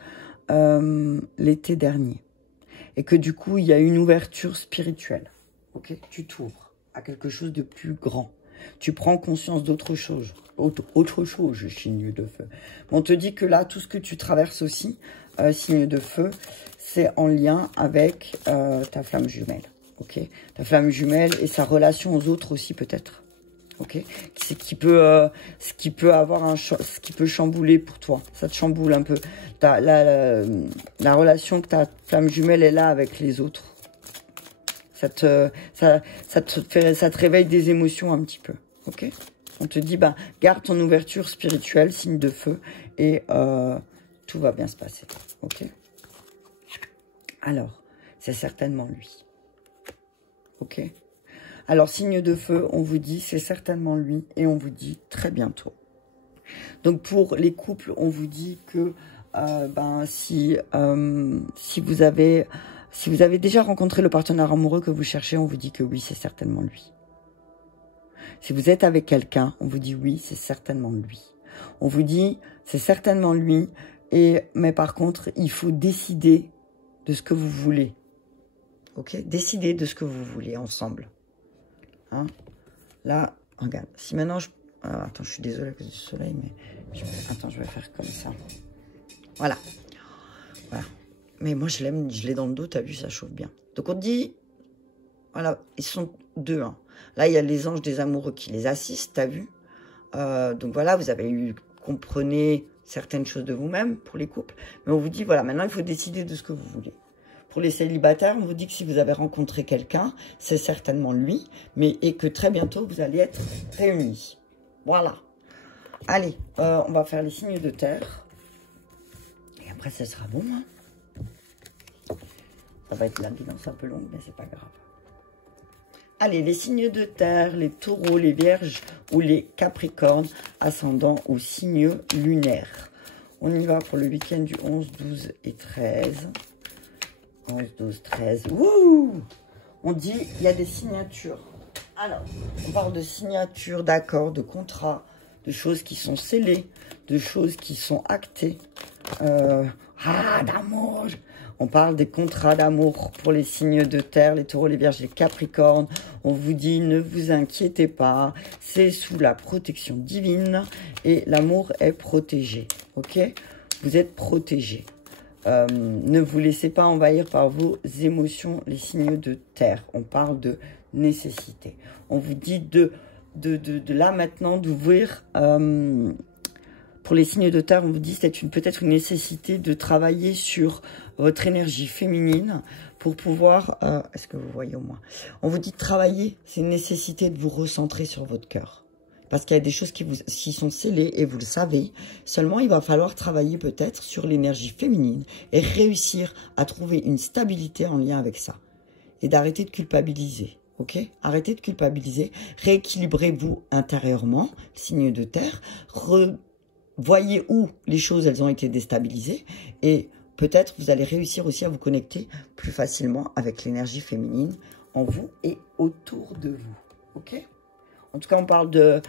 l'été dernier. Et que du coup, il y a une ouverture spirituelle. Ok, tu t'ouvres à quelque chose de plus grand. Tu prends conscience d'autre chose. Autre chose, signe de feu. On te dit que là, tout ce que tu traverses aussi, signe de feu, c'est en lien avec ta flamme jumelle. Ok, ta flamme jumelle et sa relation aux autres aussi peut-être. Ok, c'est ce qui peut avoir ce qui peut chambouler pour toi. Ça te chamboule un peu. La relation que ta flamme jumelle est là avec les autres. Ça te réveille des émotions un petit peu. Ok, on te dit, bah, garde ton ouverture spirituelle, signe de feu, et tout va bien se passer. Ok. Alors, c'est certainement lui. Ok. Alors, signe de feu, on vous dit, c'est certainement lui, et on vous dit très bientôt. Donc, pour les couples, on vous dit que si vous avez déjà rencontré le partenaire amoureux que vous cherchez, on vous dit que oui, c'est certainement lui. Si vous êtes avec quelqu'un, on vous dit oui, c'est certainement lui. On vous dit, c'est certainement lui, mais par contre, il faut décider de ce que vous voulez. Ok? Décidez de ce que vous voulez ensemble. Hein? Là, regarde, si maintenant je... Alors, attends, je suis désolée à cause du soleil, mais... Attends, je vais faire comme ça. Voilà. Voilà. Mais moi, je l'ai dans le dos, t'as vu, ça chauffe bien. Donc, on dit... Voilà, ils sont deux. Hein. Là, il y a les anges des amoureux qui les assistent, t'as vu. Donc, voilà, vous avez comprenez certaines choses de vous-même pour les couples. Mais on vous dit, voilà, maintenant, il faut décider de ce que vous voulez. Pour les célibataires, on vous dit que si vous avez rencontré quelqu'un, c'est certainement lui, et que très bientôt, vous allez être réunis. Voilà. Allez, on va faire les signes de terre. Et après, ce sera bon. Hein. Ça va être la guidance un peu longue, mais c'est pas grave. Allez, les signes de terre, les taureaux, les vierges ou les capricornes, ascendant ou signes lunaires. On y va pour le week-end du 11, 12 et 13. 11, 12, 13. Wouh! On dit, il y a des signatures. Alors, on parle de signatures, d'accords, de contrats, de choses qui sont scellées, de choses qui sont actées. D'amour! On parle des contrats d'amour pour les signes de terre, les taureaux, les vierges, les capricornes. On vous dit, ne vous inquiétez pas, c'est sous la protection divine et l'amour est protégé. Ok? Vous êtes protégés. Ne vous laissez pas envahir par vos émotions, les signes de terre. On parle de nécessité. On vous dit de là maintenant d'ouvrir... pour les signes de terre, on vous dit que c'est peut-être une nécessité de travailler sur votre énergie féminine pour pouvoir... Est-ce que vous voyez au moins? On vous dit de travailler, c'est une nécessité de vous recentrer sur votre cœur. Parce qu'il y a des choses qui sont scellées et vous le savez. Seulement, il va falloir travailler peut-être sur l'énergie féminine et réussir à trouver une stabilité en lien avec ça. Et d'arrêter de culpabiliser. Ok? Arrêtez de culpabiliser. Rééquilibrez-vous intérieurement, signe de terre. Voyez où les choses, elles ont été déstabilisées. Et peut-être vous allez réussir aussi à vous connecter plus facilement avec l'énergie féminine en vous et autour de vous. Ok? En tout cas, on parle de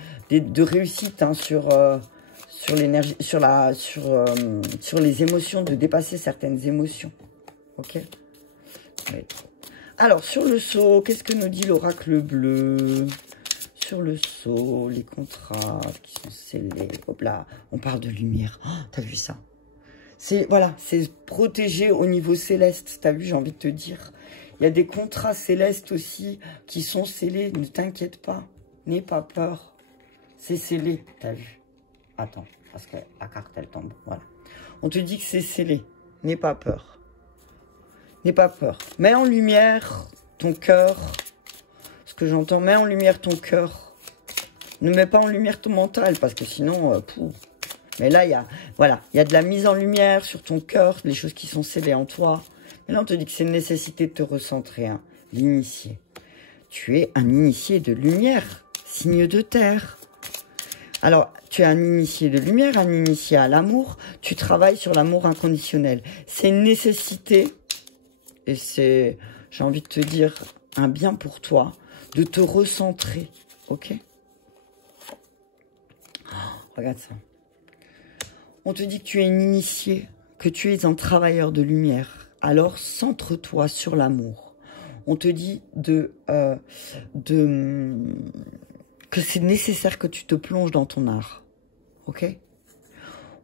réussite hein, sur l'énergie, sur les émotions, de dépasser certaines émotions. Ok. Alors, sur le sceau, qu'est-ce que nous dit l'oracle bleu? Sur le sceau, les contrats qui sont scellés. Hop là, on parle de lumière. Oh, t'as vu ça? C'est voilà, c'est protégé au niveau céleste. T'as vu, j'ai envie de te dire. Il y a des contrats célestes aussi qui sont scellés. Ne t'inquiète pas. N'aie pas peur. C'est scellé, t'as vu. Attends, parce que la carte, elle tombe. Voilà. On te dit que c'est scellé. N'aie pas peur. N'aie pas peur. Mets en lumière ton cœur. Ce que j'entends, mets en lumière ton cœur. Ne mets pas en lumière ton mental, parce que sinon, Mais là, il y a de la mise en lumière sur ton cœur, les choses qui sont scellées en toi. Et là, on te dit que c'est une nécessité de te recentrer, hein, l'initié. Tu es un initié de lumière. Signe de terre. Alors, tu es un initié de lumière, un initié à l'amour. Tu travailles sur l'amour inconditionnel. C'est une nécessité, et c'est, j'ai envie de te dire, un bien pour toi, de te recentrer. Ok? Oh, regarde ça. On te dit que tu es une initiée, que tu es un travailleur de lumière. Alors, centre-toi sur l'amour. On te dit que c'est nécessaire que tu te plonges dans ton art. Ok?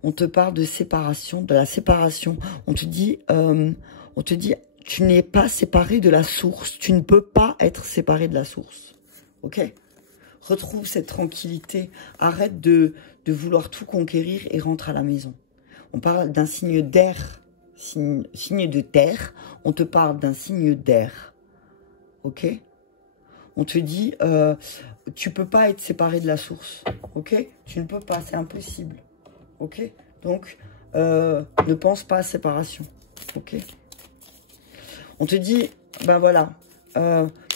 On te parle de séparation, de la séparation. On te dit, tu n'es pas séparé de la source. Tu ne peux pas être séparé de la source. Ok? Retrouve cette tranquillité. Arrête de vouloir tout conquérir et rentre à la maison. On parle d'un signe d'air, signe de terre. On te parle d'un signe d'air. Ok? On te dit, tu peux pas être séparé de la source. Ok? Tu ne peux pas, c'est impossible. Ok? Donc, ne pense pas à séparation. Ok? On te dit, ben voilà,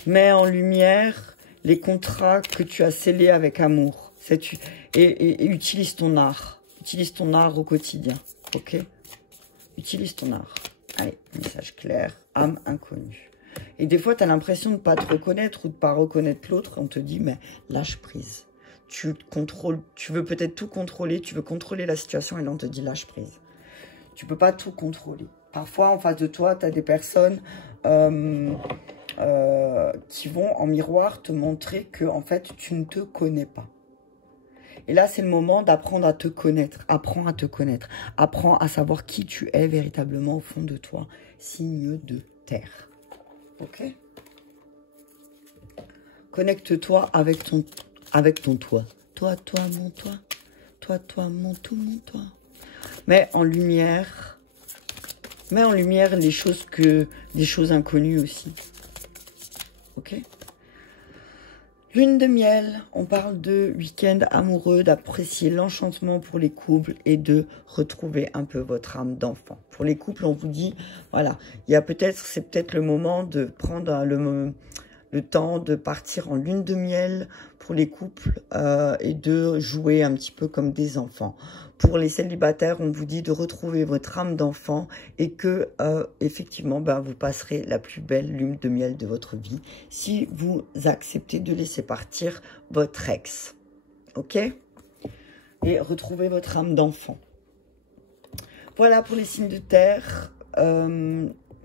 mets en lumière les contrats que tu as scellés avec amour. Et utilise ton art. Utilise ton art au quotidien. Ok? Utilise ton art. Allez, message clair. Âme inconnue. Et des fois, tu as l'impression de ne pas te reconnaître ou de ne pas reconnaître l'autre. On te dit, mais lâche prise. Tu veux peut-être tout contrôler. Tu veux contrôler la situation et là, on te dit, lâche prise. Tu ne peux pas tout contrôler. Parfois, en face de toi, tu as des personnes qui vont en miroir te montrer que, en fait, tu ne te connais pas. Et là, c'est le moment d'apprendre à te connaître. Apprends à te connaître. Apprends à savoir qui tu es véritablement au fond de toi. Signe de terre. Ok? Connecte-toi avec ton toi. Toi, mon toi. Toi, mon tout, mon toi. Mets en lumière des choses inconnues aussi. Ok? Lune de miel, on parle de week-end amoureux, d'apprécier l'enchantement pour les couples et de retrouver un peu votre âme d'enfant. Pour les couples, on vous dit, voilà, c'est peut-être le moment de prendre le temps de partir en lune de miel pour les couples et de jouer un petit peu comme des enfants. Pour les célibataires, on vous dit de retrouver votre âme d'enfant et que, effectivement, vous passerez la plus belle lune de miel de votre vie si vous acceptez de laisser partir votre ex. Ok? Et retrouver votre âme d'enfant. Voilà pour les signes de terre.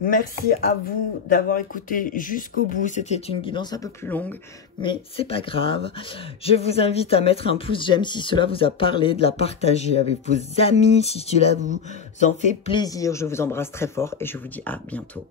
Merci à vous d'avoir écouté jusqu'au bout. C'était une guidance un peu plus longue, mais c'est pas grave. Je vous invite à mettre un pouce j'aime si cela vous a parlé, de la partager avec vos amis si cela vous en fait plaisir. Je vous embrasse très fort et je vous dis à bientôt.